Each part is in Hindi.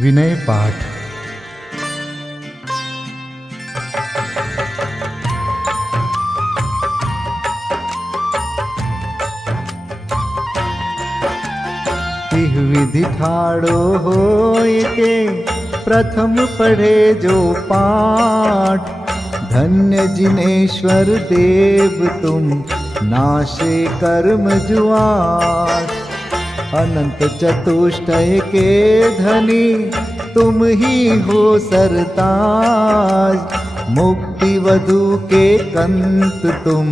विनय पाठ। तिह विधि ठाड़ो होय के प्रथम पढ़े जो पाठ। धन्य जिनेश्वर देव तुम नाशे कर्म जुआट। अनंत चतुष्टय के धनी तुम ही हो सरताज। मुक्ति वधु के कंत तुम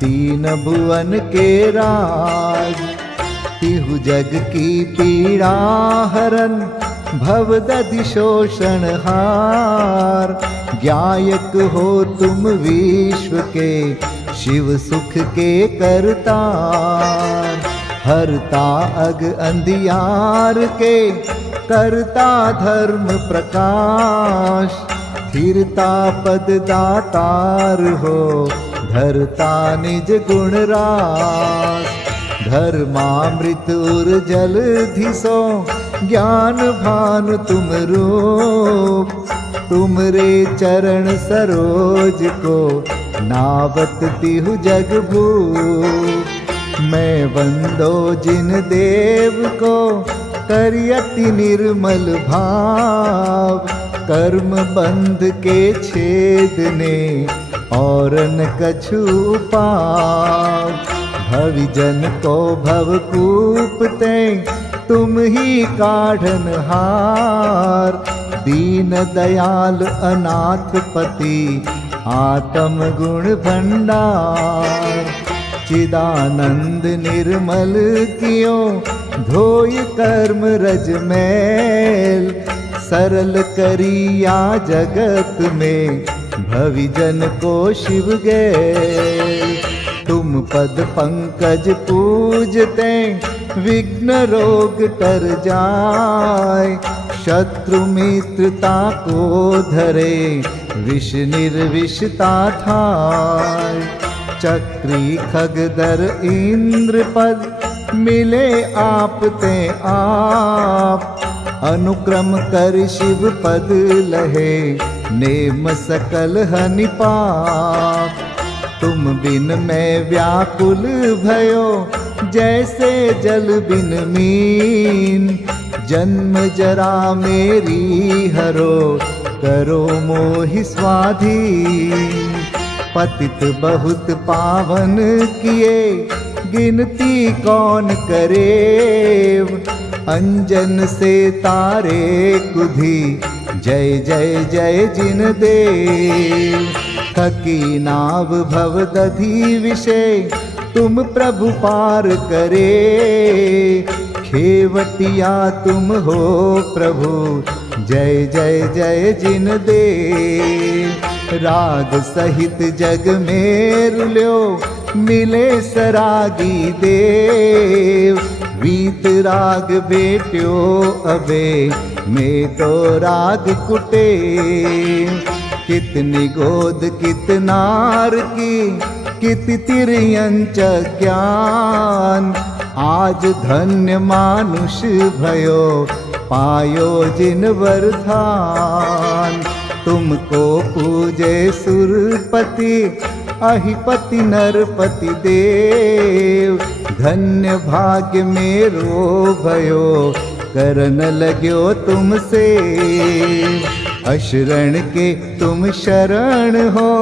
तीन भुवन के राज। तिहु जग की पीड़ा हरन भवदधि शोषण हार। ज्ञायक हो तुम विश्व के शिव सुख के करतार। हरता अग अंधियार के करता धर्म प्रकाश। स्थिरता पद दातार हो धरता निज गुण रास। धर्मामृत उर जल धिसो ज्ञान भानु तुम रूप। तुमरे चरण सरोज को नावत तिहु जग भूप। मैं वंदो जिन देव को करियति निर्मल भाव। कर्म बंध के छेदने और न कछु पाव। भविजन को भवकूपते तुम ही काढ़न हार। दीन दयाल अनाथ पति आत्म गुण भंडार। चिदानंद निर्मल कियो धोय कर्म रज मैल। सरल करिया जगत में भविजन को शिव गैल। तुम पद पंकज पूजते विघ्न रोग तर जाय। शत्रु मित्रता को धरे विष निर्विषता थाय। चक्री खगदर इंद्र पद मिले आप ते आप। अनुक्रम कर शिव पद लहे नेम सकल हनि पाप। तुम बिन मैं व्याकुल भयो जैसे जल बिन मीन। जन्म जरा मेरी हरो करो मोहि स्वाधीन। पतित बहुत पावन किए गिनती कौन करे। अंजन से तारे कुधी जय जय जय जिन देव। थकी नाव भवदधि विषय तुम प्रभु पार करे। खेवटिया तुम हो प्रभु जय जय जय जिन देव। राग सहित जग में रुल्यो मिले सरागी देव। वीत राग बेट्यो अबे में तो राग कुटे। कितनी गोद कितनार की कित तिर्यंच ज्ञान। आज धन्य मानुष भयो पायो जिन वरदान। तुमको पूजे सुरपति अहिपति नरपति देव। धन्य भाग्य मेरो भयो करन लग्यो तुमसे। अशरण के तुम शरण हो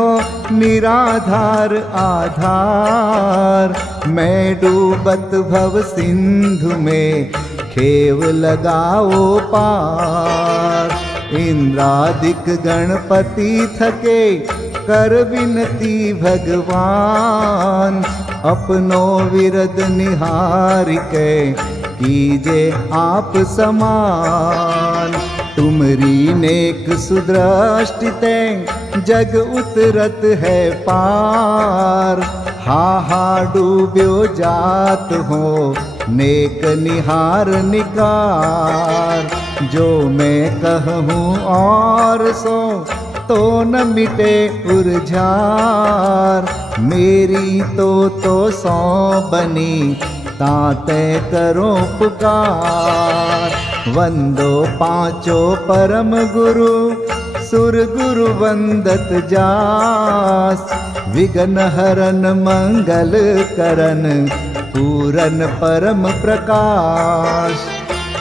निराधार आधार। मैं डूबत भव सिंधु में खेव लगाओ पार। इंद्रादिक गणपति थके कर विनती भगवान। अपनो विरद निहार के कीजे आप समान। तुमरी नेक सुदृष्टिते जग उतरत है पार। हा डूब्यो जात हो नेक निहार निकार। जो मैं कहूँ और सो तो न मिटे उर्जार। मेरी तो सौ बनी ताते करो पुकार। वंदो पांचों परम गुरु सुर गुरु वंदत जास। विघ्न हरन मंगल करन पूरन परम प्रकाश।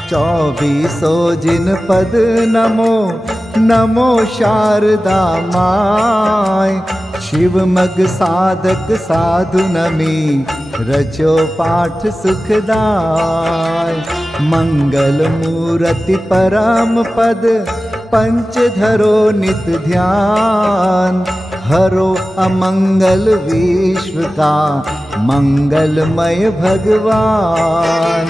24 जिन पद नमो नमो शारदा माय। शिव मग साधक साधु नमी रचो पाठ सुखदाय। मंगल मूर्ति परम पद पंच धरो नित ध्यान। हरो अमंगल विश्व का मंगलमय भगवान।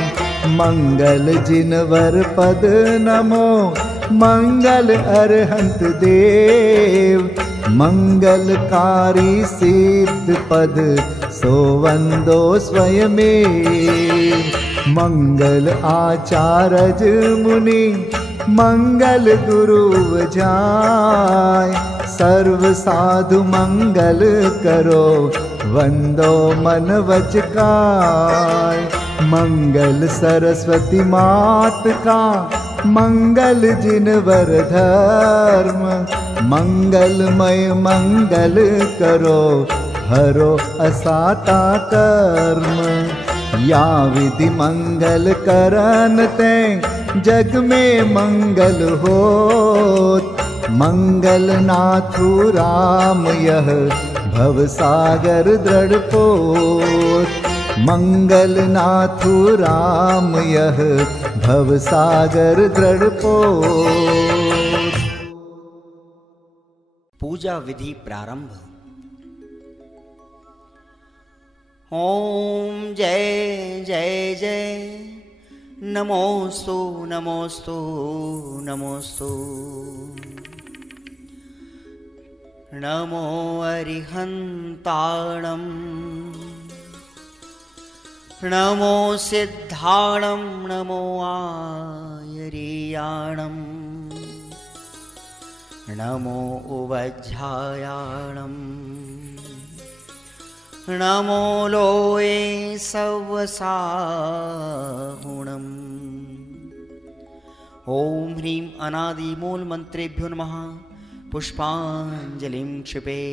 मंगल जिनवर पद नमो मंगल अरहंत देव। मंगलकारी सिद्ध पद सोवंदो स्वयमेव। मंगल आचारज मुनि मंगल गुरु जाय। सर्व साधु मंगल करो वंदो मन वच काय। मंगल सरस्वती मात का मंगल जिनवर धर्म। मंगलमय मंगल करो हरो असाता कर्म। या विधि मंगल करन ते जग में मंगल होत। मंगल नाथु राम यह भव सागर दृढ़ पोत। मंगल नाथु राम यह भव सागर दृढ़ पोत। पूजा विधि प्रारंभ। ओम जय जय जय नमोस्तु नमोस्तु नमोस्तु। नमो अरिहन्ताणं नमो सिद्धाणं नमो आयर्याणं नमो उवज्झायाणं नमो लोये सवसाहुणम्। ओम ह्रीं अनादि मूल मंत्रेभ्यो नमः। पुष्पांजलिं क्षिपे।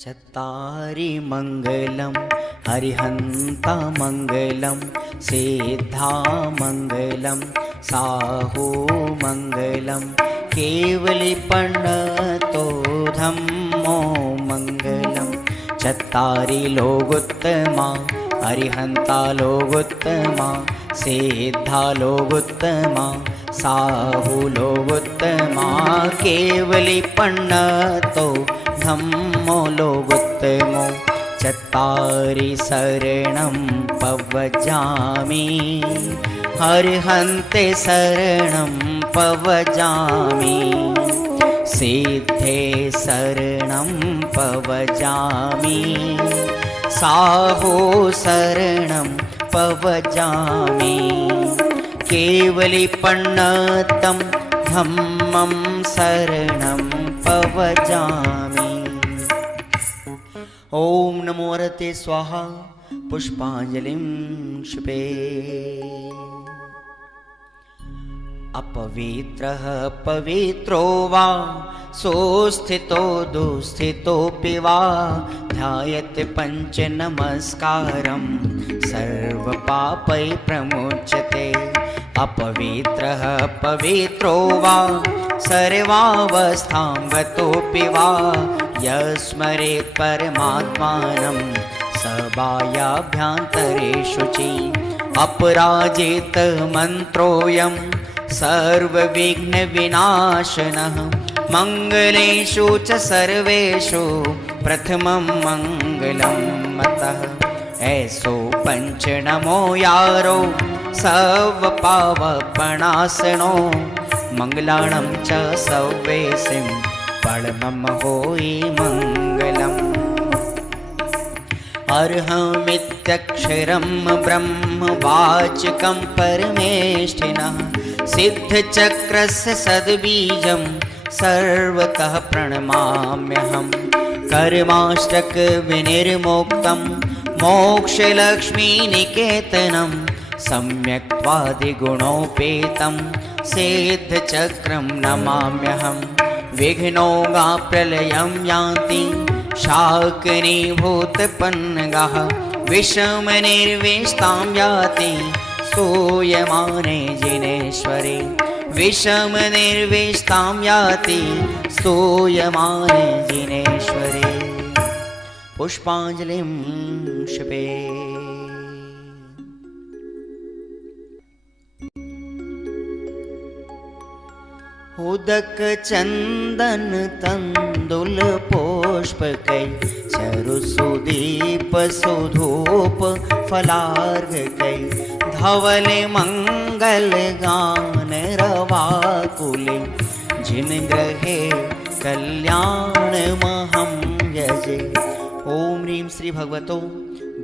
चत्तारि मंगलम हरिहंता मंगलम सिद्धा मंगलम साहू मंगलम केवलीपन्नतो धम्मो मंगलम। चत्तारि लोगोत्तमा हरिहंता लोगोत्तमा सिद्धा लोगोत्तमा साहू लोगोत्तमा केवलीपन्नतो धम्मो लोगोत्तमो। चत्तारि शरणं पवजामि हरिहन्ते शरणं पवजामि। सिद्धे शरणं पवजामि साहो शरणं पवजामि। केवलीपन्नतं धम्मं शरणं पवजामि। ओम नमो हरते स्वाहा। पुष्पांजलिं क्षिपे। अपवित्रः पवित्रो वा सोस्थितो दुस्थितोऽपि वा ध्यायते पंच नमस्कारं सर्वपापै प्रमुच्यते। अपवित्रः पवित्रो वा सर्वावस्थां गतोऽपि वा यस्मरेत् परमात्मानं सबाह्याभ्यन्तरे शुचि। अपराजित मन्त्रोऽयं सर्वविघ्नविनाशनः मंगलेषु च सर्वेषु प्रथमं मंगलं मतः। ऐसो पंच नमो यारो सर्वपावपणासनो मंगलाणं च सव्वेसिं परमं होई मंगलम्। अर्हमित्यक्षरं ब्रह्म वाचकं परमेष्ठिनः सिद्धचक्रस्य सद्बीजं सर्वतः प्रणमाम्यहम्। कर्माष्टक विनिर्मुक्तं मोक्षलक्ष्मीनिकेतनं सम्यक्त्वादिगुणोपेतं सिद्धचक्रं नमाम्यहं। विघ्नौघाप्रलयं यान्ति शाकिनीभूतपन्नगाः, विषमनिर्विष्टां याति स्तूयमाने जिनेश्वरे। विषमनिर्विष्टां याति स्तूयमाने जिनेश्वरे। पुष्पाञ्जलिं क्षिपे। उदक चंदन तंदुल पुष्पकै चरुसुदीप सुधूप फलार्घकै धवल मंगल गान रवाकुले जिन ग्रहे कल्याण महं यजे। ओम ह्रीं श्री भगवतो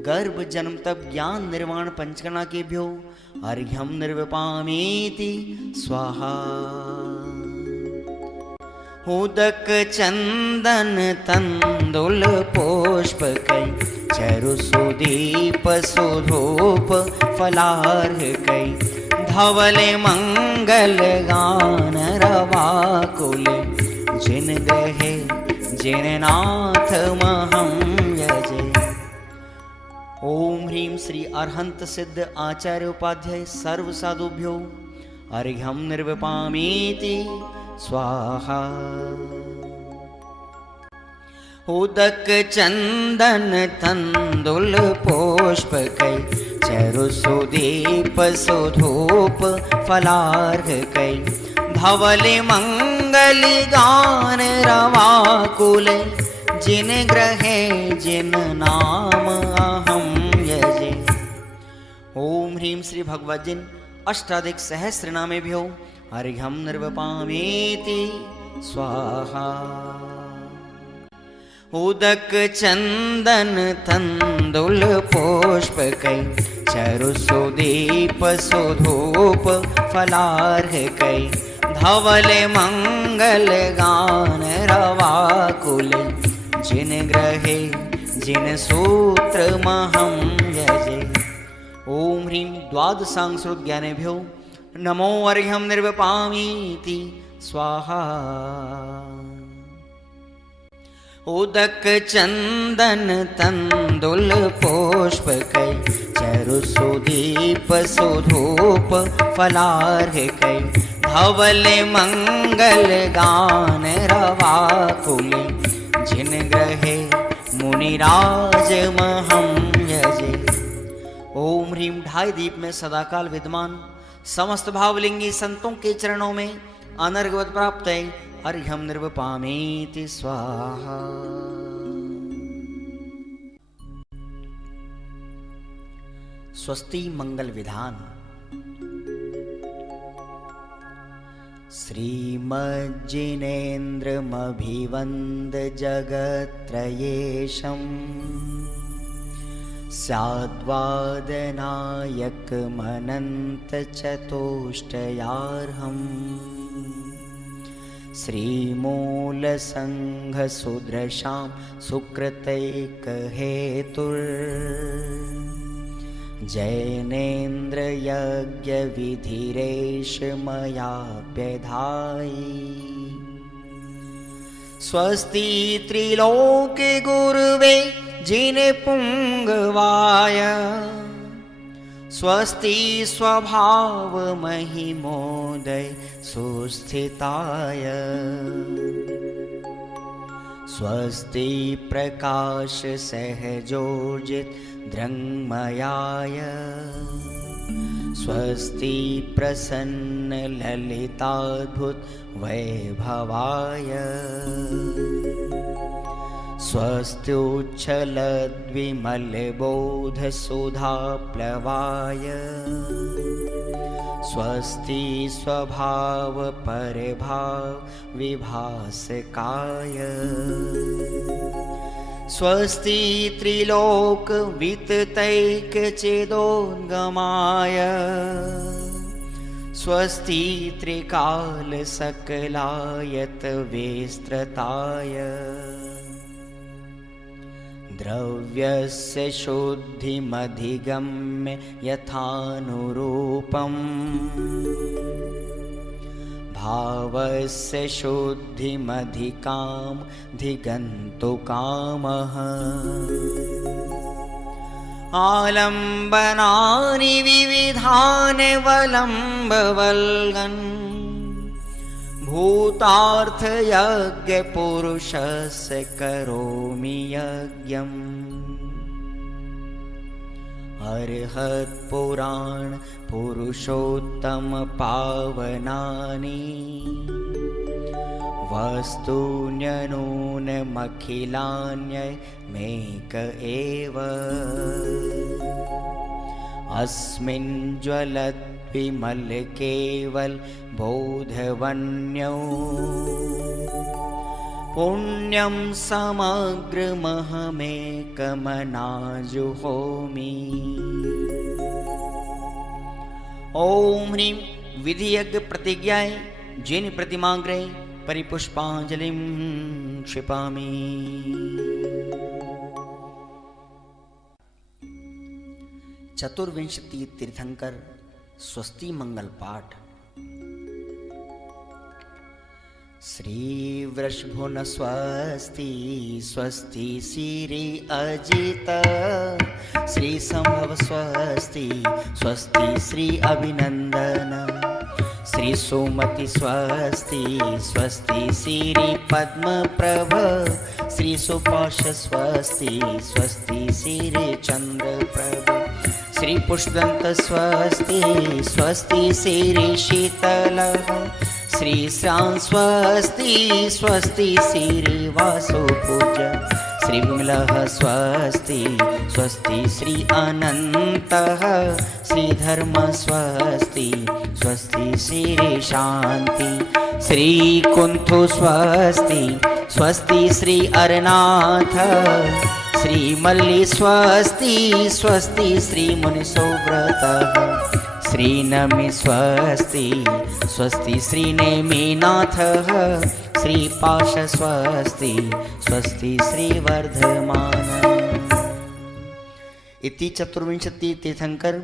गर्भ जन्म तप ज्ञान निर्वाण पंचकर्णा केभ्यो अर्घ्यं निर्विपामीति स्वाहा। उदक चंदन तंदुल पुष्पकै चरुसुदीप सुधूप फलार्घकै धवल मंगल गान रवाकुल जिन ग्रहे जिन नाथ महं यजे। ओम ह्रीं श्री अरहंत सिद्ध आचार्य उपाध्याय सर्व साधुभ्यो अर्घ्यं निर्विपामीति स्वाहा। उदक चंदन तंदुल पुष्पकै चरुसुदीप सुधूप फलार्घकै धवल मंगल गान रवाकुल जिन ग्रहे जिन नाम अहं यजे। ओम ह्रीं श्री भगवद्जिन अष्टाधिक सहस्र नामेभ्यो अर्घ्यं निर्विपामीति स्वाहा। उदक चंदन तंदुल पुष्पकै चरुसुदीप सुधूप फलार्घकै धवल मंगल गान रवाकुल जिन ग्रहे जिन सूत्र महं यजे। ओम ह्रीं द्वादशांग ज्ञानेभ्यो नमो अर्घ्यं निर्विपामीति स्वाहा। उदक चंदन तंदुल पुष्पकै चरुसुदीप सुधूप फलार्घकै धवल मंगल गान रवाकुल जिन ग्रहे मुनिराज महं यजे। ओम ह्रीं ढाई दीप में सदाकाल विद्यमान समस्त भावलिंगी संतों के चरणों में अनर्घवत प्राप्त है अर्घ्यं निर्विपामीति स्वाहा। स्वस्ति मंगल विधान। श्रीमज्जिनेन्द्रमभिवन्द जगत्त्रयेशम् स्याद्वादनायकमनन्तचतुष्टयार्हम् श्रीमूलसङ्घसुदृशां सुकृतैकहेतुर्जैनेन्द्रयज्ञविधिरेश मयाप्यधायि। स्वस्ति त्रिलोके गुरुवे जिनपुङ्गवाय स्वस्ति स्वभाव महिमोदय सुस्थिताय। स्वस्ति प्रकाश सहजोजित दृङ्मयाय स्वस्ति प्रसन्न ललिताद्भुत वैभवाय। स्वस्त्युच्छलद्विमलबोधसुधाप्लवाय स्वस्ति स्वभाव परभाव विभासकाय। स्वस्ति त्रिलोक विततैकचेदोद्गमाय स्वस्ति त्रिकाल सकलायत विस्तृताय। द्रव्यस्य शुद्धिमधिगम्य यथानुरूपम् भावस्य शुद्धिमधिकाम् धिगन्तु कामः आलम्बनानि विविधानि वलम्बवल्गन् भूतार्थयज्ञपुरुषस्य करोमि यज्ञम् अर्हत्पुराण पुरुषोत्तम पावनानि वस्तून्यनूनमखिलान्यमेक एव अस्मिन् ज्वलद्विमल केवल बोधवन्यो पुण्यं समग्रमहमेकमनाजुहोमि। ओम ह्रीं विधियज्ञ प्रतिज्ञाय जिन प्रतिमाग्रे परिपुष्पांजलिं क्षिपामि। चतुर्विंशति तीर्थंकर स्वस्ति मंगल पाठ। श्री वृषभुन स्वस्ति स्वस्ति श्री अजित श्री संभव स्वस्ति स्वस्ति श्री अभिनंदन श्री सुमति स्वस्ति स्वस्ति श्री पद्म प्रभ श्री सुपाश स्वस्ति स्वस्ति श्री चंद्र प्रभ श्री पुष्पदंत स्वस्ति स्वस्ति श्री शीतल श्री श्याम स्वस्ति स्वस्ति श्री वासुपूज श्री विमलः स्वस्ति स्वस्ति श्री अनन्तः श्री धर्म स्वस्ति स्वस्ति श्री शांति श्री कुंथु स्वस्ति स्वस्ति श्री अरनाथ श्री मल्ली स्वस्ति स्वस्ति श्री मुनिसोव्रतः श्री नमि स्वस्ति स्वस्ति श्री नेमिनाथः श्री पाश स्वस्ति स्वस्ति श्री वर्धमान। इति चतुर्विंशति तीर्थंकर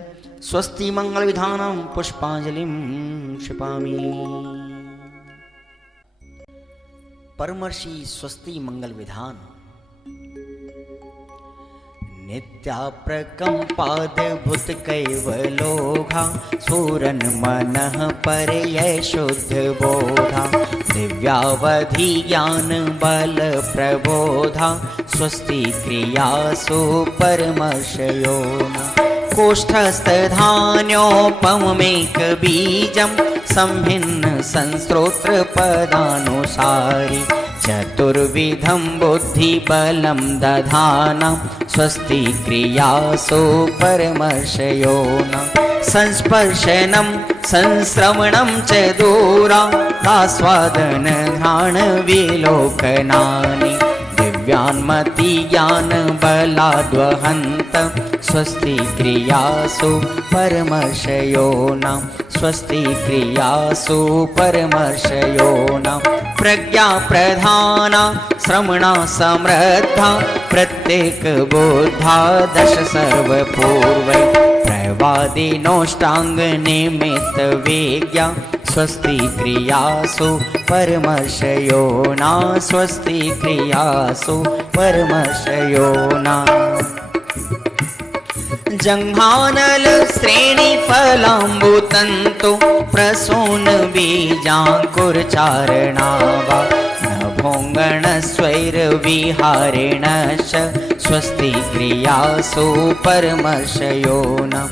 स्वस्ति मंगल विधानं पुष्पांजलिं क्षिपामि। परमर्षि स्वस्ति मंगल विधान। नित्याप्रकम्पाद्भुत कैवलोघा सूरन मनः परयै शुद्ध बोधा दिव्यावधि ज्ञान बल प्रबोधा स्वस्ति क्रियासु परमर्षयोना कोष्ठस्थधान्योपमेक बीजं संभिन्न संस्रोत्र पदानुसारि चतुर्विधं बुद्धिबलं दधाना स्वस्ति क्रियासु परमर्षयोना संस्पर्शनं संश्रवणं च दूरादास्वादन घ्राण विलोकनानि दिव्यान्मति ज्ञान बलाद्वहन्त स्वस्ति क्रियासु परमर्षयोना स्वस्ति क्रियासु परमर्षयोना प्रज्ञा प्रधाना श्रवणा समृद्धा प्रत्येक बोधा दश सर्वपूर्वै प्रवादिनोष्टांग निमित्त वेज्ञा स्वस्ति क्रियासु परमर्षयोना स्वस्ति क्रियासु परमर्षयोना जंघानल श्रेणी फलाम्बुतंतु प्रसून बीजांकुरचारणावा नभोंगण स्वैर विहारेणश्च स्वस्ति क्रियासु परमर्षयोना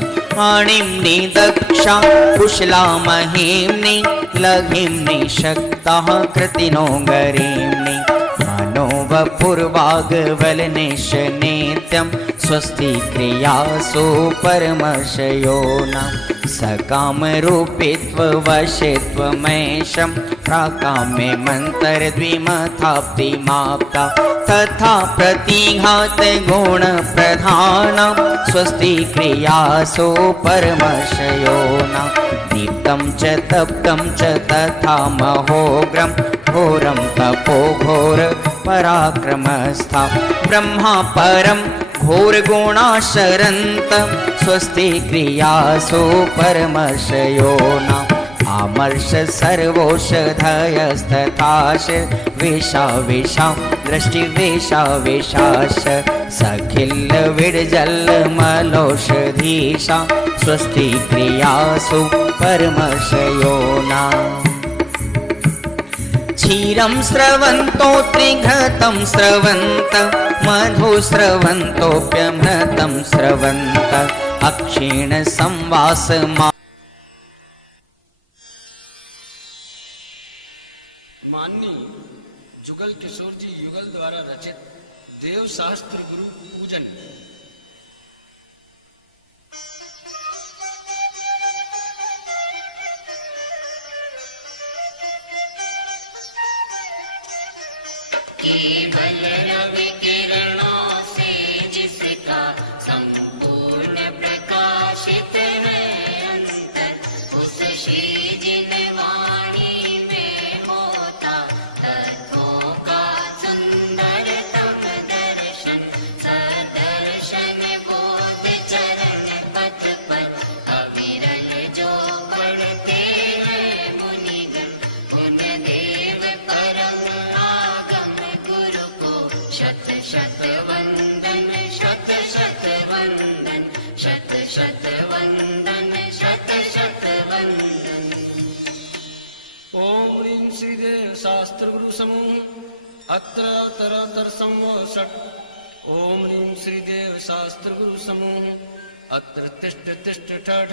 आणिम्नि दक्षा कुशला महिम्नि लघिम्नि शक्ताः कृतिनो गरीम्नि मनोवपुर्वाग्वलनिश नित्यं स्वस्ति क्रियासु परमर्षयोना सकामरूपित्ववशित्वमेशं प्राकाम्ये मन्तरद्विमथाप्तिमाप्ता तथा प्रतिघात गुणप्रधानं स्वस्ति क्रियासु परमर्षयोना दीप्तं च तप्तं च तथा महोग्रं घोरं तपो घोर पराक्रमस्था ब्रह्मा परम घोर गुणाशरन्त स्वस्ति क्रियासु परमर्षयो न आमर्ष सर्वौषधयस्तथाश वेशा वेशा दृष्टि वेशा वेशाश सखिल विडजल मलौषधीशा स्वस्ति क्रियासु परमर्षयो न क्षीरं स्रवन्तो त्रिघृतं स्रवन्त मधु स्रवन्तोऽप्यमृतं स्रवन्त अक्षीण संवास माननीय जुगल किशोर जी युगल द्वारा रचित देव शास्त्र गुरु पूजन। केवल रवि किरणों से जिसका संपूर्ण प्रकाशित है अंतर, उस श्री जिन वाणी में होता तत्वों का सुंदरतम दर्शन। सदर्शन बोध चरण पथ पर अविरल जो पढ़ते हैं मुनिगण, उन देव परम आगम गुरु को शत शत वंदन, शत शत वंदन, शत शत वंदन, शत शत वंदन। ओम ह्रीं श्रीदेव शास्त्र गुरु समूह अत्र तरतर संवषट्। ओम ह्रीं श्रीदेव शास्त्र गुरु समूह अत्र तिष्ठ तिष्ठ ठठ।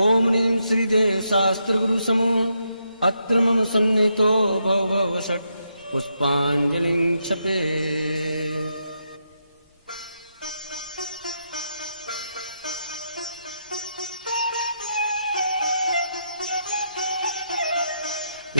ओम ह्रीं श्रीदेव शास्त्र गुरु समूह अत्र मम सन्निहितो भव भव षट्। पुष्पांजलिं क्षपे।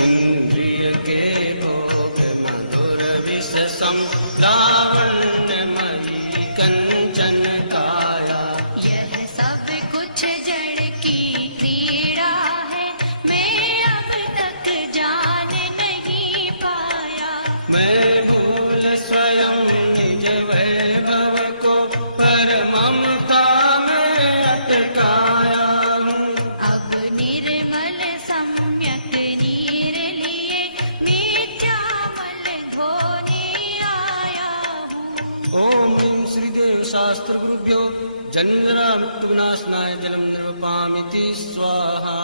इंद्रिय के भोग मधुर विष सम लावण्यमयी कंचन काया। यह सब कुछ जड़ की क्रीड़ा है, मैं अब तक जान नहीं पाया। मैं भूल स्वयं निज वैभव को पर ममता में अटकाया हूँ। अब निर्मल सम्यक नीर लिए मिथ्यामल धोने आया हूँ। ओम ह्रीं श्रीदेव शास्त्र गुरुभ्यो चंद्रा मृत्युनाशनाय जलम निर्वपामिति स्वाहा।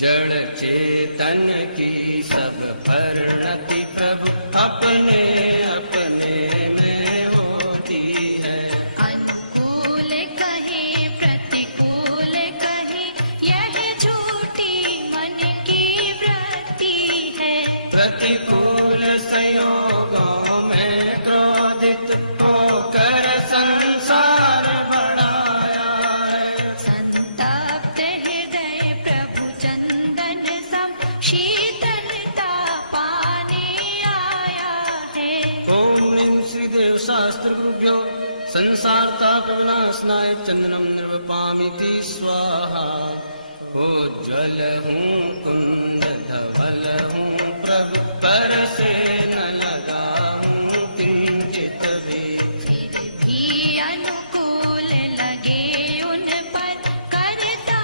जड़ चेतन की सब परिणति प्रभु अपने अपने में होती है। अनुकूल कहे प्रतिकूल कहे, यह झूठी मन की वृत्ति है। प्रतिकूल संयोगों में क्रोधित होकर संसार बढ़ाया है। संतप्त हृदय प्रभु चंदन सम शीतलता पाने आया है। ओम ह्रीं श्रीदेव शास्त्र गुरुभ्यो संसार ताप विनाशनाय चंदनम निर्वपामिति स्वाहा। उज्ज्वल हूँ कुंद धवल हूँ प्रभु पर से न लगाऊं किंचित भी। फिर भी अनुकूल लगे उन पर, करता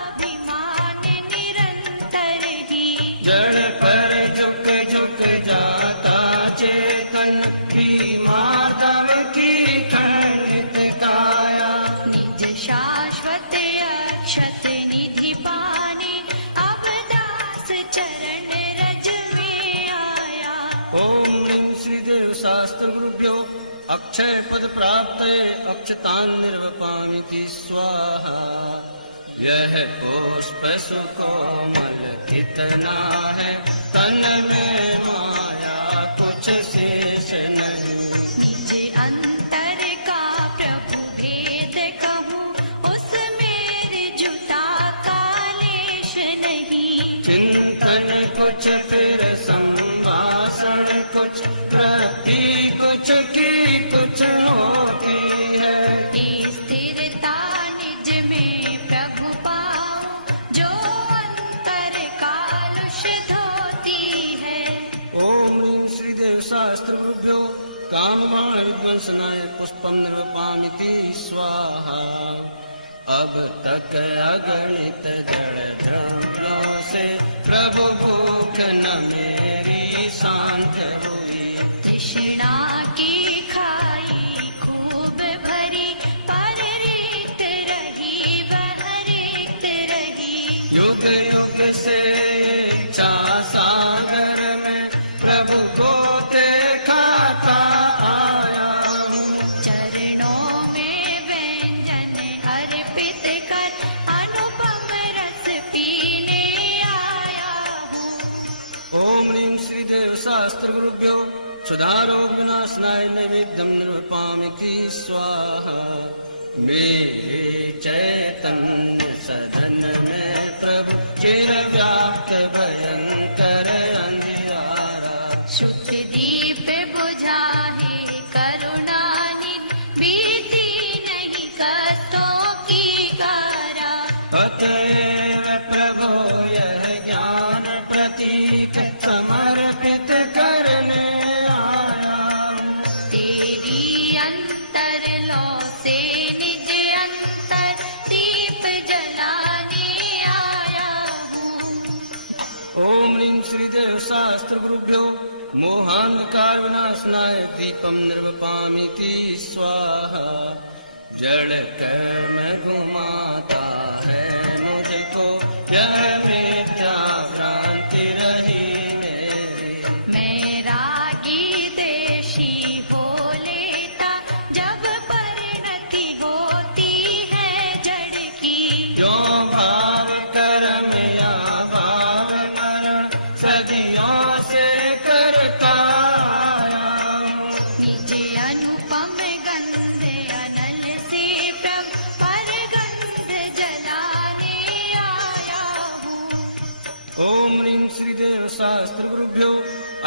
अभिमान निरंतर ही। जड़ पर झुक झुक जाता चेतन की माधव की खंडित काया। निज शाश्वत अक्षत निधि पाने, अब दास चरण रज में आया। ओम ह्रीं श्रीदेव शास्त्र गुरुभ्यो अक्षय पद प्राप्त अक्षतान निर्वपामिति स्वाहा। यह पुष्प सुकोमल कितना है, तन में माया कुछ शेष नहीं। निज अंतर का प्रभु भेद कहूँ, उसमें जुता का लेश नहीं। चिंतन कुछ फिर संभाषण कुछ प्रति कुछ की कुछ होती है। स्थिरता निज में प्रभु पाऊं, जो अंतर कालुष धोती है। ओम ह्रीं श्रीदेव शास्त्र अब तक अगणित जड़ द्रव्यों से प्रभु भूख न मेरी शांत हुई। तृष्णा की खाई खूब भरी, पर रिक्त रही वह रिक्त रही। युग युग से इच्छा सागर में प्रभु को देखाता आया हूँ। चरणों में व्यंजन अर्पित कर अनुपम रस पीने आया हूँ। ओम ह्रीं श्रीदेव शास्त्र गुरुभ्यो सुधारो विनाशनाय नैवेद्यं निर्वपामिति स्वाहा। मेरे चैतन्य सदन में प्रभु चिर व्याप्त भयंकर अंधियारा। शुद्ध दीप बुझाए करुणानिधि, बीती नहीं कष्टों की कारा। अतएव प्रभु यह ज्ञान प्रतीक समर्पित करने आया हूँ। तेरी अंतर लो से निज अंतर दीप जलाने आया हूँ। ओम ह्रीं श्रीदेव शास्त्र गुरुभ्यो मोहान्धकार विनाशनाय दीपं निर्वपामिति स्वाहा। जड़ कर्म घुमाता है मुझको, यह मिथ्या भ्रांति रही मेरी। मैं रागी देशी हो लेता, जब परिणति होती है जड़ की। जो भाव कर्म या भाव मरण सदियों से करता आया हूँ। निज अनुपम गंध अनल से प्रभु पर गंध जलाने आया हूँ। ओम ह्रीं श्रीदेव शास्त्र गुरुभ्यो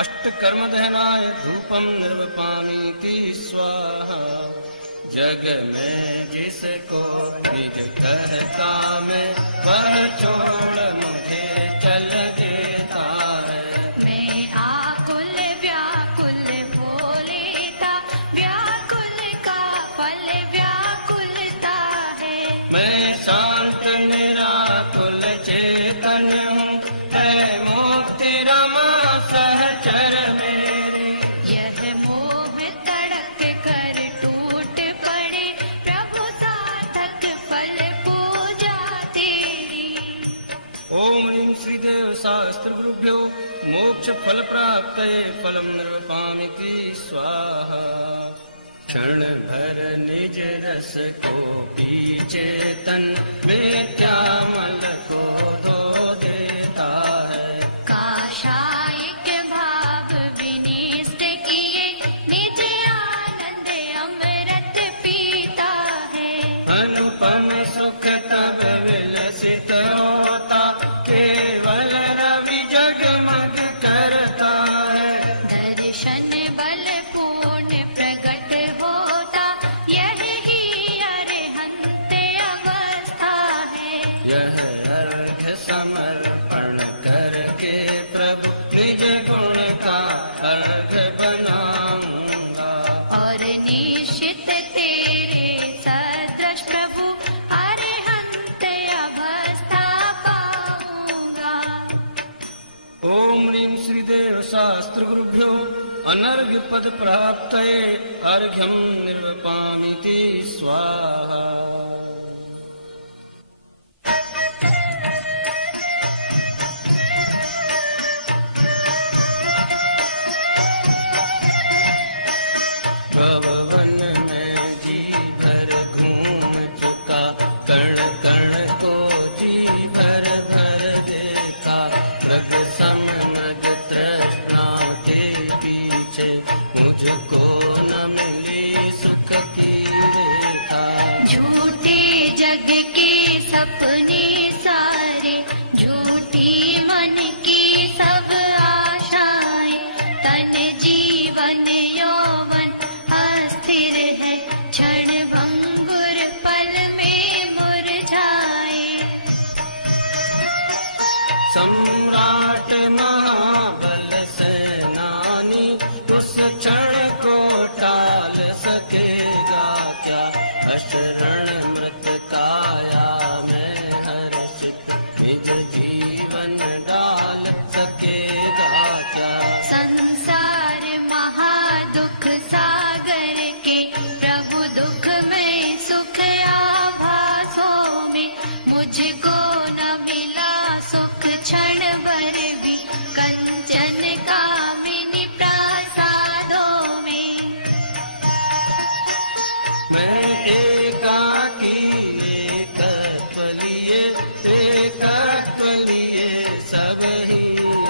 अष्ट कर्म दहनाय धूपम निर्वपामिति स्वाहा। जग में जिसको निज कहता मैं, वह छोड़ मुझे चल देता है। मैं आकुल व्याकुल हो लेता, व्याकुल का फल व्याकुलता है। मैं शांत निराकुल चेतन हूँ, है मुक्ति रमा सहचर मेरी। यह मोह तड़क कर टूट पड़े, प्रभु सार्थक फल पूजा तेरी। ओम ह्रीं श्रीदेव शास्त्र गुरुभ्यो मोक्ष फल प्राप्त फलम निर्वपामिति स्वाहा। क्षण भर निज रस को पी चेतन, मिथ्यामल को धो देता है। काशायिक भाव विनिष्ट किए, निज आनंद अमृत पीता है। अनुपम सुख तब विलसित होता, केवल रवि जगमग करता है। दर्शन बल पूर्ण प्रकट होता, यह ही अरहंत अवस्था है। यह अर्घ समर्पण करके प्रभु निज गुण का अर्घ बनाऊंगा। और निश्चित तेरे सदृश प्रभु अरहंत अवस्था पाऊंगा। ओम ह्रीं श्रीदेव शास्त्र गुरुभ्यो अनर्घ्य पद प्राप्त अर्घ्यम निर्वपामिति स्वाहा। भवन में जी भर घूम चुका, कण कण को जी भर भर देखा। रग समनग तृष्णा के पीछे मुझको न मिली सुख की रेखा। झूठे जग के सपने सारे, झूठी मन की सब आशाएं। तन जीवन यौवन अस्थिर है, क्षण भंगुर पल में मुरझाए। सम्राट महाबल सेनानी उस क्षण को टाल सकेगा क्या। अशरण मृत काया मुझको न मिला सुख क्षण भर भी कंचन कामिनी प्रसादों में। मैं एकाकी एकत्व लिए सब ही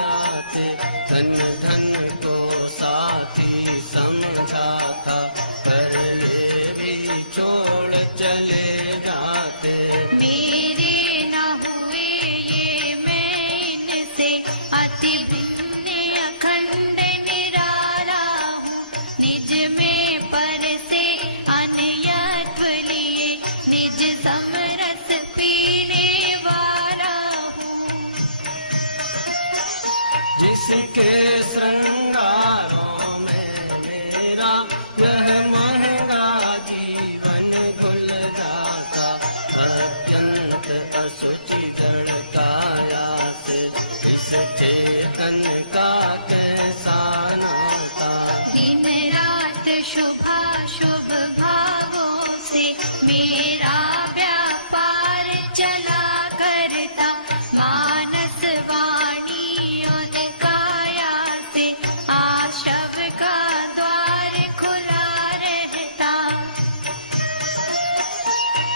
आते, धन धन को साथी समझाता, पर ये भी छोड़ चले जाते। मेरे न हुए ये मैं इनसे अति भिन्न अखंड निराला हूँ, निज में पर से अन्यत्व लिए निज समरस पीने वाला हूँ। जिसके श्रृंगारों में मेरा यह महंगा जीवन खुल जाता, अत्यंत असुचि जड़ काया से इस चेतन का कैसा नाता। दिन रात शुभाशुभ भावों से मेरा व्यापार चला करता, मानस वाणी और काया से आशव का द्वार खुला रहता।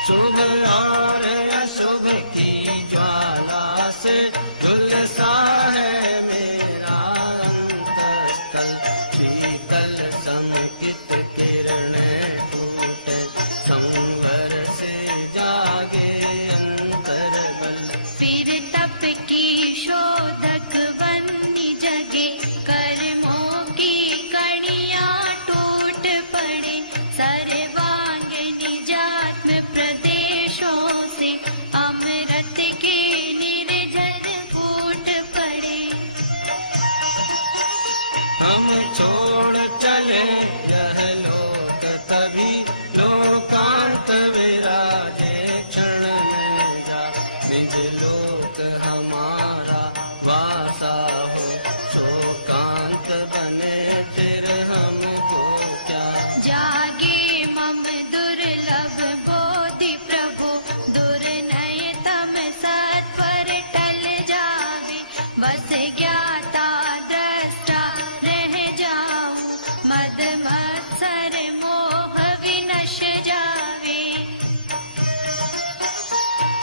शुभ और अशुभ की ज्वाला से झुलसा है मेरा अंतस्थल, शीतल संगीत किरणें फूटे, संवर से जागे अंतर्बल। फिर तप की शोधक बनी जगे, कर्मों की कड़ियां टूट पड़े, सर्वांग निजात्म प्रदेशों से अमृत के निर्जल फूट पड़े। हम छोड़ चले यह लोक तभी लोकांत विराजे क्षण में जा, निज लोक हमारा वासा हो, शोकांत बने फिर हमको क्या। जागे मम दुर्लभ बोधि प्रभु, दुर्नय तम सत्वर टल जावे, बस ज्ञाता दृष्टा रह जाऊं, मद मत्सर मोह विनश जावे।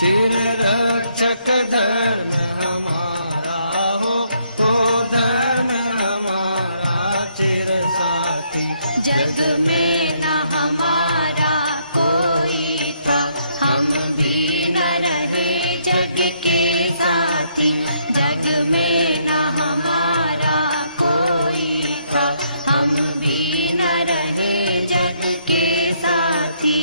चिर रक्षक धर्म हमारा हो, तो धर्म हमारा चिर साथी। जग में न हमारा कोई था, हम भी न रहे जग के साथी। जग में न हमारा कोई था, हम भी न रहे जग के साथी।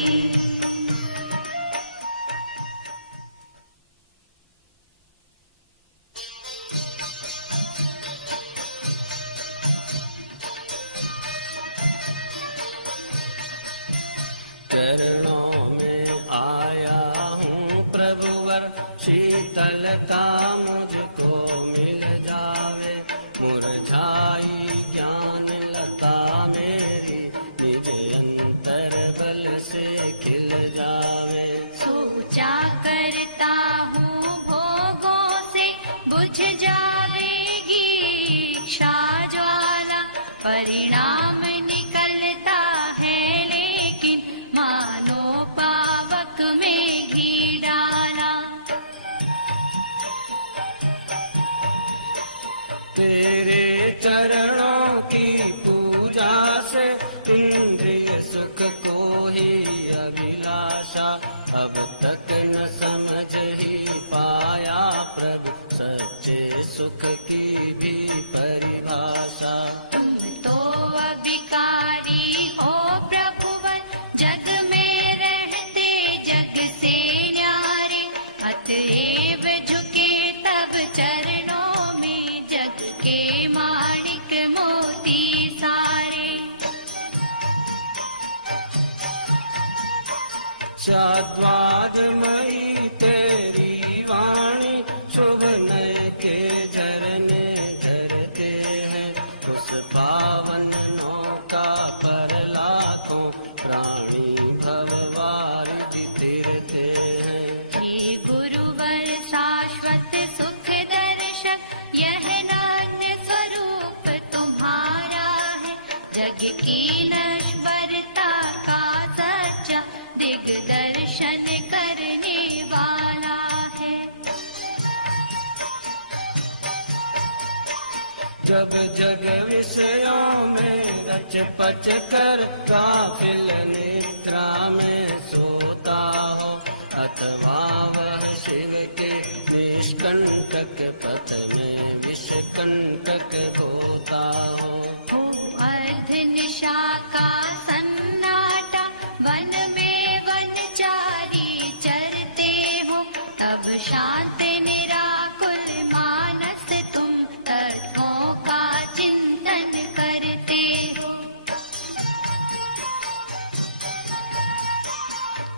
चरणों में आया हूँ प्रभुवर, शीतलता मुझको मिल जावे, मुरझाई ज्ञान लता मेरी निज अंतर बल से खिल जावे। सोचा करता हूँ भोगों से बुझ जाएगी इच्छा ज्वाला, परिणाम निकलता है लेकिन मानो पावक में घी डाला। तेरे चरणों की पूजा से इंद्रिय सुख को ही अभिलाषा, अब तक न समझ ही पाया प्रभु सच्चे सुख की भी परिभाषा। तुम तो अभिकारी हो प्रभुवन, जग में रहते जग से न्यारे, अतएव झुके तब चरणों में जग के माणिक मोती सारे। चाद्वादमयी तेरी वाणी, शुभ नय के झरने झरते हैं, उस पावन नौका पर लाखों प्राणी भववारिधि तिरते हैं। हे गुरु जब जग विषयों में रच पच कर काफिल निद्रा में सोता हो, अथवा वह शिव के निष्कंटक पथ में विषकंटक होता हो। अर्ध निशा का सन्नाटा, वन में वनचारी चरते हो, तब शांत निराकुल मानस तुम तत्वों का चिंतन करते हो।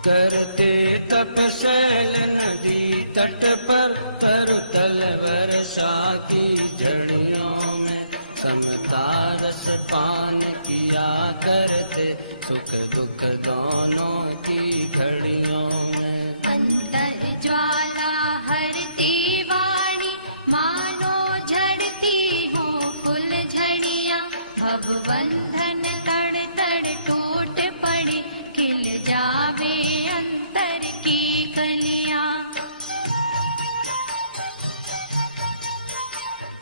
करते तपशैल नदी तट पर, तरुतल वर्षा की जड़ियों में समता रस पान किया करते, सुख दुख दोनों की घड़ियों में। अंतर ज्वाला हरती वाणी, मानो झड़ती हो फूल झड़ियाँ, भव बंधन तड़ तड़ टूट पड़े, खिल जावे अंतर की कलियाँ।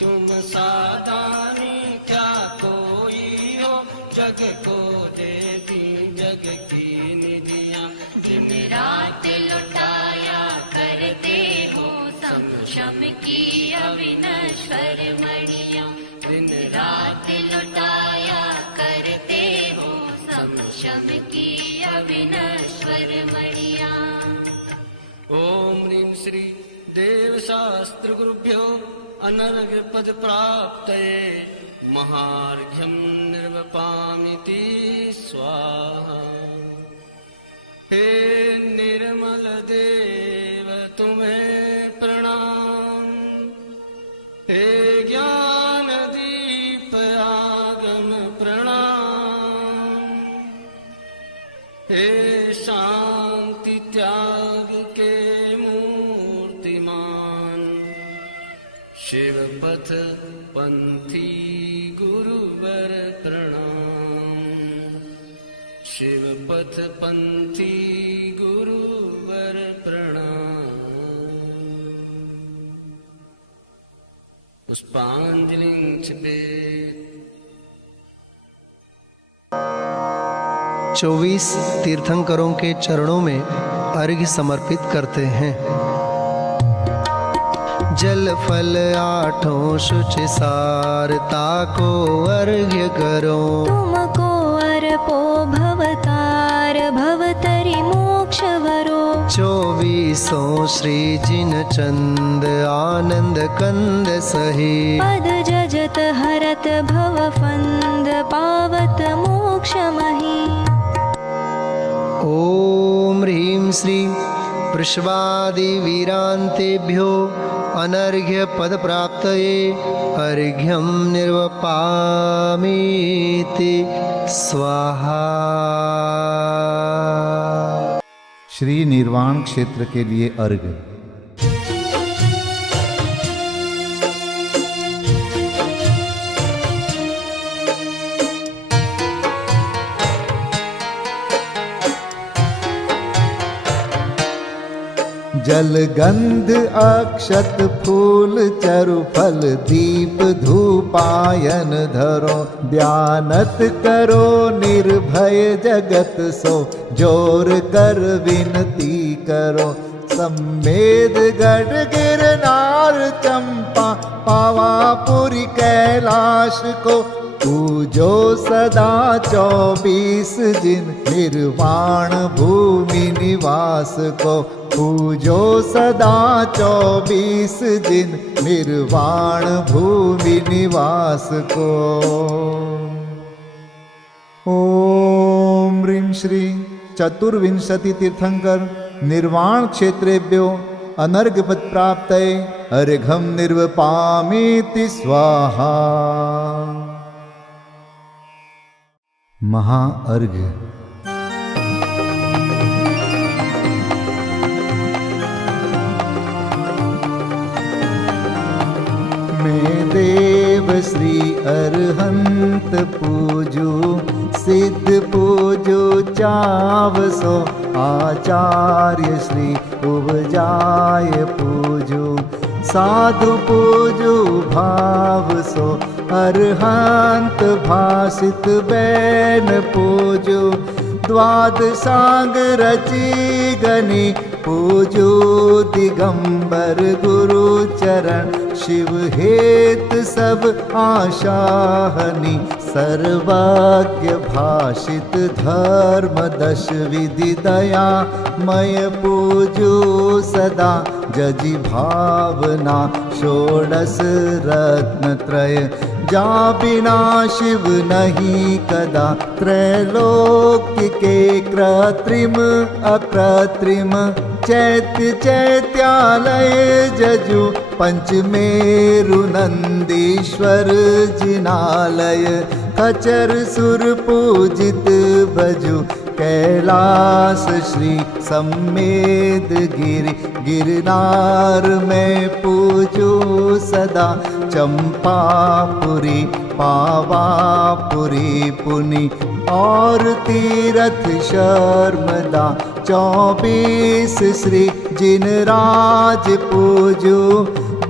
तुम साधानी क्या कोई हो, जग को देती जग की निधियाँ, दिन रात लुटाया करते हो, सम शम की अविनश्वर मणियाँ। दिन रात लुटाया करते हो, सम शम की अविनश्वर मणियाँ। ओम ह्रीं श्री देव शास्त्र गुरुभ्यो अनर्घ्य पद प्राप्तये, महार्घ्यं निर्वपामिति स्वाहा। हे निर्मल देव तुम्हें प्रणाम, हे ज्ञान दीप आगम प्रणाम, हे शांति त्याग के मूर्तिमान, शिव पथ पंथी गुरुवर प्रणाम, शिव पथ पंथी गुरुवर प्रणाम। पुष्पांजलिं क्षिपेत्। 24 तीर्थंकरों के चरणों में अर्घ्य समर्पित करते हैं। जल फल आठों शुच सारता को अर्घ्य करो, तुमको अर्पो भवतार भवतरि मोक्ष वरो। 24 श्री जिन चंद आनंद कंद सही, पद जजत हरत भव फंद पावत मोक्ष मही। ओम ह्रीं श्री वृषभादि वीरांतेभ्यो अनर्घ्य पद प्राप्तये अर्घ्यं निर्वपामीति स्वाहा। श्री निर्वाण क्षेत्र के लिए अर्घ्य। जल गंध अक्षत फूल चरु फल दीप धूपायन धरो, ध्यानत करो निर्भय जगत सो, जोर कर विनती करो। सम्मेद गढ़ गिरनार चंपा पावापुरी कैलाश को, पूजो सदा 24 जिन निर्वाण भूमि निवास को, पूजो सदा 24 जिन निर्वाण भूमि निवास को। ओम ह्रीं श्री चतुर्विंशति तीर्थंकर निर्वाण क्षेत्रेभ्यो अनर्घ्यपद प्राप्तये अर्घ्यं निर्वपामीति स्वाहा। महाअर्घ्य। मैं देव श्री अरहंत पूजू, सिद्ध पूजू चावसो, आचार्य श्री उपजाय पूजू, साधु पूजु भाव सो अरहंत भासित बैन पूजु द्वादशांग रची गनी पूजो दिगंबर गुरु चरण शिव हेत सब आशाहनी सर्वज्ञ भाषित धर्म दश विधि दया मय पूजो सदा जजी भावना षोडश रत्न त्रय जा बिना शिव नहीं कदा त्रैलोक्य के कृत्रिम अकृत्रिम चैत्य चैत्यालय जजु पंचमेरु नंदीश्वर जिनालय खचर सुर पूजित भजु कैलास श्री सम्मेद गिरि गिरनार में पूजो सदा चंपापुरी पावापुरी पुनि और तीरथ शर्मदा 24 श्री जिनराज पूजो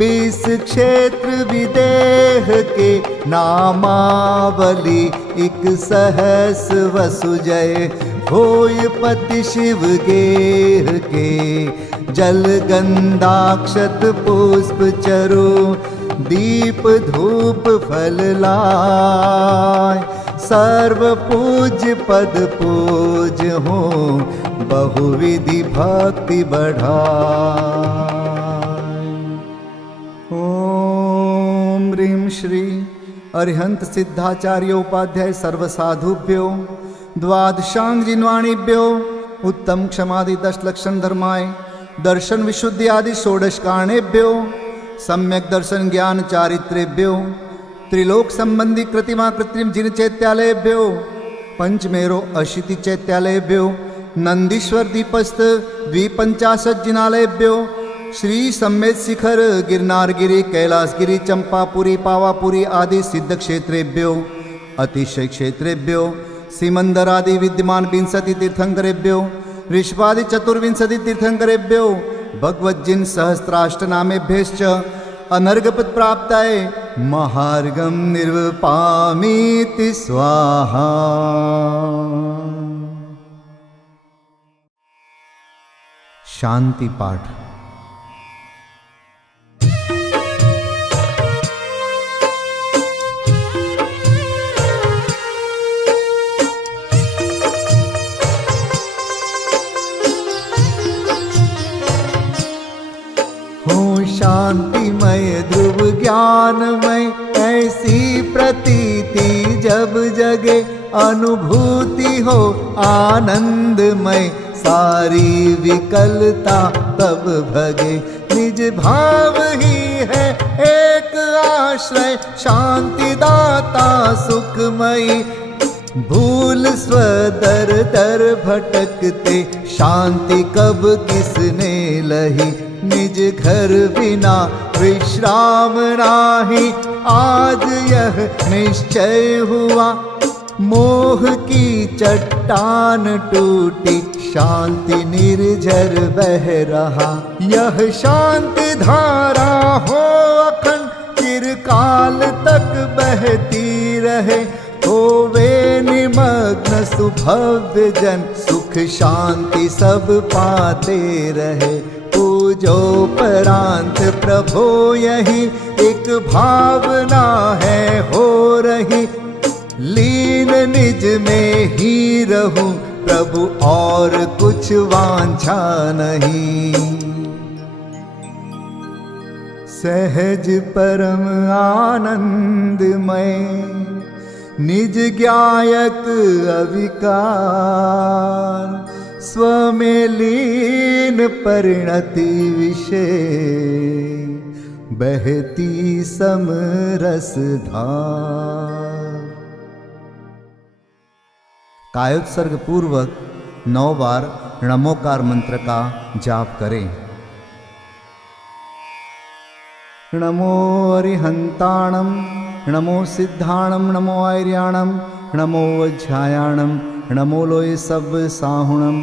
20 क्षेत्र विदेह के नामावली 1 सहस वसुजय होय पति शिव गेह के जल गंधाक्षत पुष्प चरो दीप धूप फल लाय सर्व पूज्य पद पूज हो बहुविधि भक्ति बढ़ाय। ओम ह्रीं श्री अरिहंत सिद्धाचार्य उपाध्याय सर्वसाधुभ्यो द्वादशांग जिन्वाणीभ्यो उत्तम क्षमादि 10 लक्षण धर्माय दर्शन विशुद्धि आदि षोडश कारणेभ्यो सम्यक दर्शन ज्ञान चारित्रेभ्यो त्रिलोक संबंधी कृतिमा कृत्रिम जिन चैत्यालयभ्यो पंचमेरो अशीति चैत्यालयभ्यो नंदीश्वर दीपस्थ 250 जिनालयभ्यो श्री सम्मेद शिखर गिरनारगिरी कैलासगिरी चंपापुरी पावापुरी आदि सिद्ध क्षेत्रेभ्यो अतिशय क्षेत्रेभ्यो सीमंदर आदि विद्यमान 20 तीर्थंकरेभ्यो ऋषभादि 24 तीर्थंकरेभ्यो भगवज्जिन सहस्राष्टनामेभ्यश्च अनर्घपद प्राप्ताय महार्गम निर्वपामीति स्वाहा। शांति पाठ। शांतिमय ध्रुव ज्ञानमय ऐसी प्रतीति जब जगे अनुभूति हो आनंदमय सारी विकलता तब भगे निज भाव ही है एक आश्रय शांति दाता सुखमयी भूल स्वदर दर भटकते शांति कब किसने लही निज घर बिना विश्राम नाही आज यह निश्चय हुआ मोह की चट्टान टूटी शांति निर्झर बह रहा यह शांति धारा हो अखंड चिरकाल तक बहती रहे होवे निमग्न सुभव्य जन सुख शांति सब पाते रहे पूजो परांत प्रभो यही एक भावना है हो रही लीन निज में ही रहूं प्रभु और कुछ वांछा नहीं सहज परम आनंदमय निज ज्ञायक अविकार स्वमें लीन परिणति विषय बहती समरस धार। कायोत्सर्ग पूर्वक 9 बार नमोकार मंत्र का जाप करें। नमो अरिहंताणम नमो सिद्धाणम नमो आर्याणम नमो वज्रायाणम नमो लोय सब साहुणम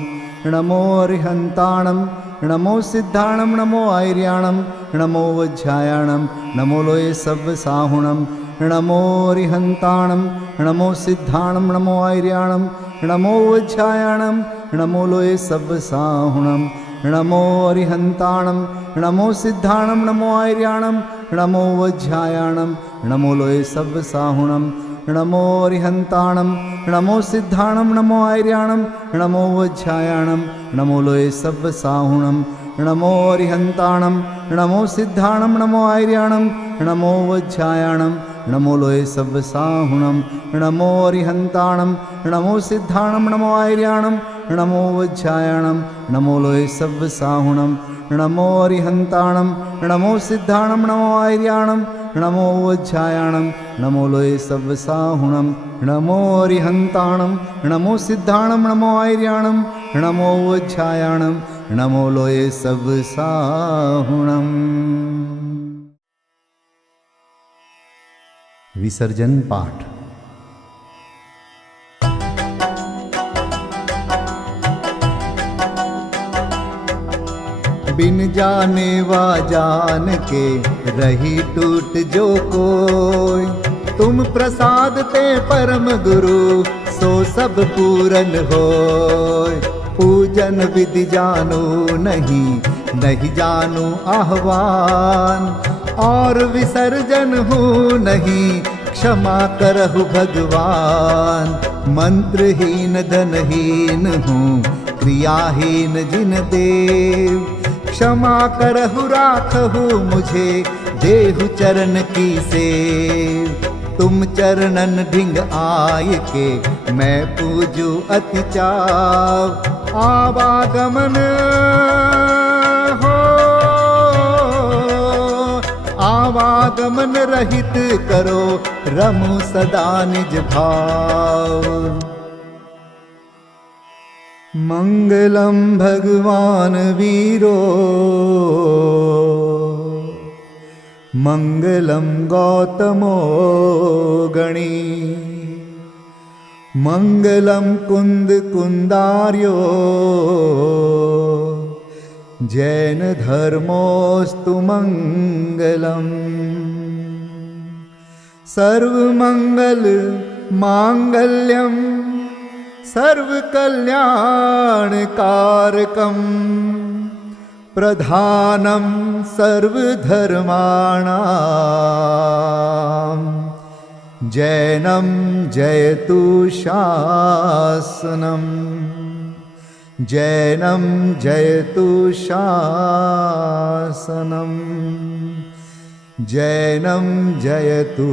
नमो अरिहंताणम नमो सिद्धाणं नमो आयर्याणं नमो वज्झायाणं नमो लोये सव्वसाहुणं नमो रिहन्ताणं नमो सिद्धाणं नमो आयर्याणं नमो वज्झायाणं नमो लोये सव्वसाहुणं नमो रिहन्ताणं नमो सिद्धाणं नमो आयर्याणं नमो वज्झायाणं नमो लोये सव्वसाहुणं नमो रिहन्ताणं नमो सिद्धाणं नमो आयर्याणं नमो वज्झायाणं नमो लोये सव्वसाहुणं नमो रिहन्ताणं नमो सिद्धाणं नमो आयर्याणं नमो वज्झायाणं नमो लोये सव्वसाहुणं नमो रिहन्ताणं नमो सिद्धाणं नमो आयर्याणं नमो वज्झायाणं नमो लोये सव्वसाहुणं नमो रिहन्ताणं नमो सिद्धाणं नमो आयर्याणं नमो वज्झायाणं नमो लोये सव्वसाहुणं नमो रिहन्ताणं नमो सिद्धाणं नमो आयर्याणं नमो वज्झायाणं नमो लोये सव्वसाहुणम्। विसर्जन पाठ। बिन जाने वा जान के रही टूट जो कोई, तुम प्रसाद ते परम गुरु सो सब पूरन होय। पूजन विधि जानो नहीं, नहीं जानो आह्वान, और विसर्जन हूँ नहीं, क्षमा करहु भगवान। मंत्रहीन धनहीन हूँ, क्रियाहीन जिन देव, क्षमा करहु राखहु मुझे, देहु चरण की सेव। तुम चरणन ढिंग आय के, मैं पूजू अति चाव। आवागमन हो, आवागमन रहित करो, रमु सदा निज भाव। मंगलम भगवान वीरो, मंगलम गौतमो गणी, मंगलम कुंद कुंदार्यो, जैन धर्मोस्तु मंगलम। सर्वमंगल मांगल्यम सर्वकल्याणकारकं, प्रधानं सर्वधर्माणां, जैनं जयतु शासनं, जैनं जयतु शासनं, जैनं जयतु